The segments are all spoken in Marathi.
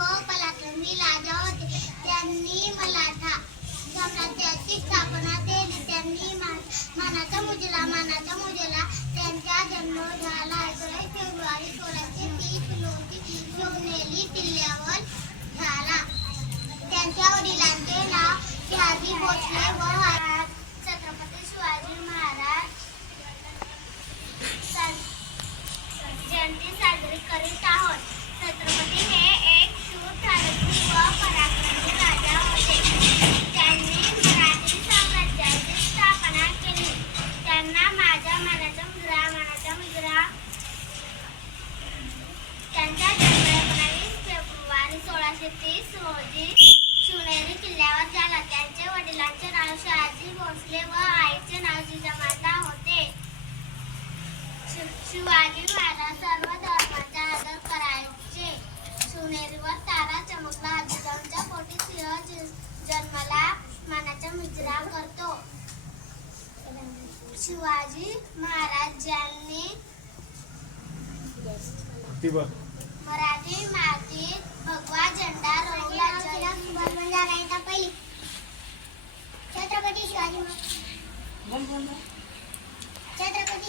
व पराक्रमी राजा होते. त्यांनी मराठा साम्राज्याची स्थापना केली. त्यांनी मानाचा मुजरा त्यांचा जन्म झाला 11 फेब्रुवारी 1630 रोजी शिवनेरी किल्ल्यावर झाला. त्यांच्या वडिलांचे नाव शहाजी भोसले व छत्रपती शिवाजी महाराज जयंती साजरी करीत आहोत. छत्रपती हे एक शूर, धाडसी व पराक्रमी राजा होते. त्यांनी मराठी साम्राज्याची स्थापना केली. त्यांना माझा मानाचा मुजरा त्यांचा जन्म 19 फेब्रुवारी 1630 रोजी शिवनेरी किल्ल्यावर झाला. त्यांच्या वडिलांचे नाव शहाजी भोसले व आईचे नाव जिजामाता होते. शिवाजी महाराज सर्व धर्माचा आदर करायचे. शिवनेरीवर तारा चमकला. जिजाऊंच्या पोटी सिंह जन्मला. मानाचा मुजरा करतो. शिवाजी महाराजांनी मराठी मातीत भगवा झेंडा रोवला. पहिली छत्रपती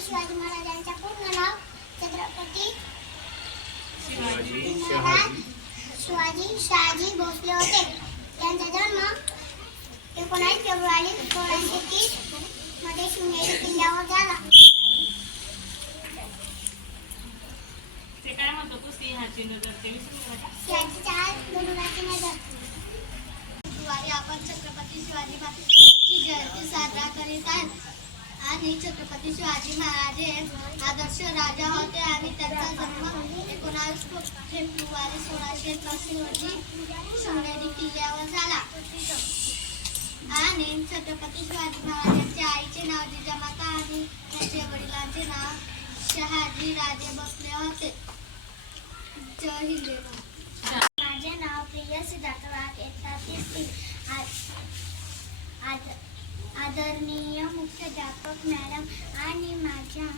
शिवाजी महाराजांचे पूर्ण नाव छत्रपती शिवाजी शहाजी भोसले होते. त्यांचा जन्म 19 फेब्रुवारी 1630 मध्ये शिवनेरी किल्ल्यावर झाला. आपण छत्रपती शिवाजी महाराजांची जयंती साजरा करीत आहोत. आणि छत्रपती शिवाजी महाराज हे आदर्श राजा होते आणि त्यांचा जन्म 19 फेब्रुवारी 1630 रोजी शिवनेरी किल्ल्यावर झाला. आणि छत्रपती शिवाजी महाराजांच्या आईचे नाव जिजामाता आणि त्यांच्या वडिलांचे नाव शहाजी राजे भोसले होते. जय हिंद. माझे नाव प्रिया सिद्धार्थ वाघ. इयत्ता 3 आदरणीय मुख्याध्यापक मॅडम आणि माझ्या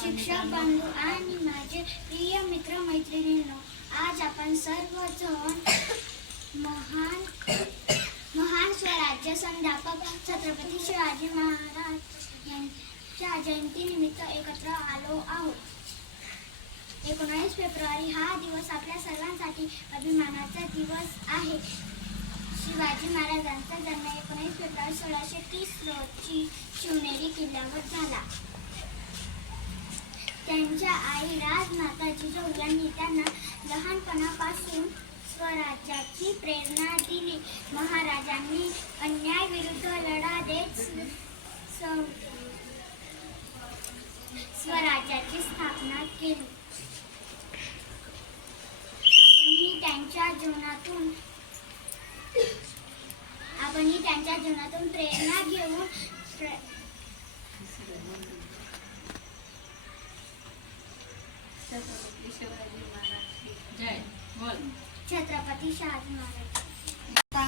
शिक्षक बंधू आणि माझे प्रिय मित्र मैत्रिणींनो, आज आपण सर्वजण महान स्वराज्य संस्थापक छत्रपती शिवाजी महाराज यांच्या जयंतीनिमित्त एकत्र आलो आहोत. 19 फेब्रुवारी हा दिवस आपल्या सर्वांसाठी अभिमानाचा दिवस आहे. शिवाजी महाराजांचा जन्म 19 फेब्रुवारी 1630 रोजी शिवनेरी किल्ल्यावर झाला. त्यांच्या आई राजमाता जिजाऊ यांनी त्यांना लहानपणापासून स्वराज्याची प्रेरणा दिली. महाराजांनी अन्यायाविरुद्ध लढा देत स्वराज्याची स्थापना केली. आपणही त्यांच्या जीवनातून प्रेरणा घेऊन छत्रपती शिवाजी महाराज.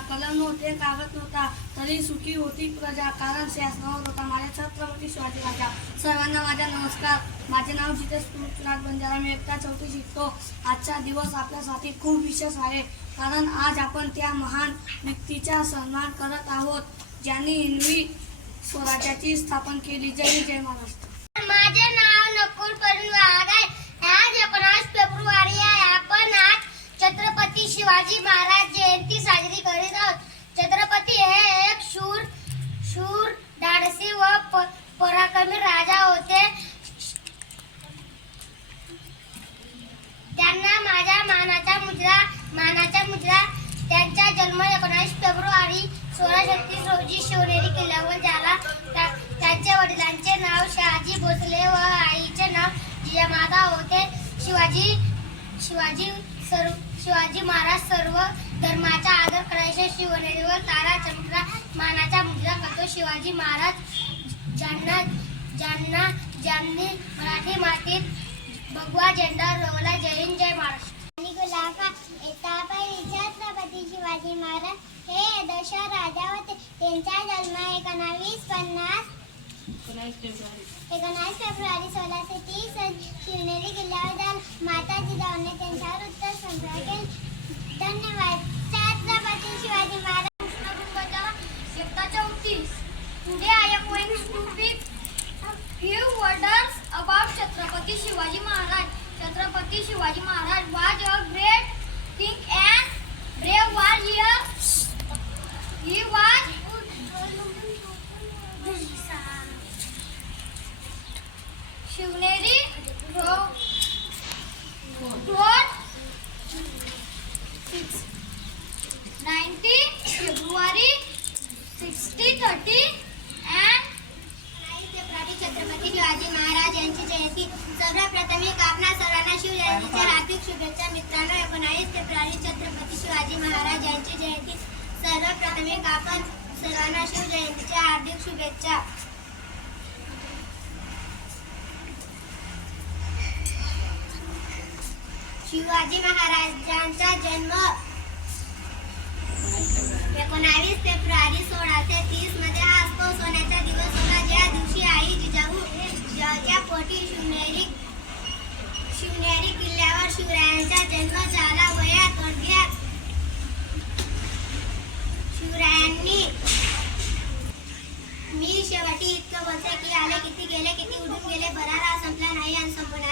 कलम नव्हते, कागद नव्हता, तरी सुखी होती प्रजा, कारण शासनावर होता माझ्या छत्रपती शिवाजी राजा. सर्वांना माझा नमस्कार. माझे नाव जितेश पृथ्वीराज बंजारा. मी इयत्ता 4 शिकतो. आजचा दिवस आपल्यासाठी खूप विशेष आहे, कारण आज आपण त्या महान व्यक्तीचा सन्मान करत आहोत ज्यांनी हिंदवी स्वराज्याची स्थापना केली. जय जय महाराष्ट्र. माझे नाव नकुल वाघ आहे. आज 19 फेब्रुवारी आहे. आपण आज छत्रपती शिवाजी महाराज जयंती साजरी करीत आहोत. छत्रपती हे एक शूर, धाडसी व पराक्रमी राजा होते. त्यांना माझा मानाचा मुजरा त्यांचा जन्म 19 फेब्रुवारी 1630 रोजी शिवनेरी किल्ल्यावर झाला. त्यांच्या वडिलांचे नाव शहाजी भोसले व आईचे नाव जिजामाता होते. शिवाजी महाराज सर्व धर्माचा आदर करायचे. शिवनेरीवर तारा चमकला. मानाचा मुजरा करतो. शिवाजी महाराज ज्यांनी मराठी मातीत भगवा झेंडा रोवला. जय हिंद. जय महाराष्ट्र. छत्रपती शिवाजी महाराज हे आदर्श राजा होते. त्यांचा जन्म 19 फेब्रुवारी 1630 शिवनेरी किल्ल्यावर झाला. माता जिजाऊने त्यांच्यावर Shivaji Maharaj was a great king and brave warrior. He was Shivneri road 19 February 1630 and Chhatrapati Shivaji Maharaj यांची जयंती. सर्वप्रथम आपणा सर्वांना शिवजयंतीच्या हार्दिक शुभेच्छा. मित्रांनो, 19 फेब्रुवारी छत्रपती शिवाजी महाराज यांची जयंती. सर्वप्रथम आपण सर्वांना शिवजयंतीच्या हार्दिक शुभेच्छा. शिवाजी महाराजांचा जन्म 19 फेब्रुवारी 1630 मध्ये हा असतो. सोन्याचा दिवस होता, ज्या दिवशी आई जिजाऊ ज्याच्या पोटी शिवनेरी किल्ल्यावर शिवरायांचा जन्म झाला. वयात वर्षात शिवरायांनी मी शेवटी इतकं बोलते की आले किती गेले किती उडून गेले, बरा राहा संपला नाही आणि संपणार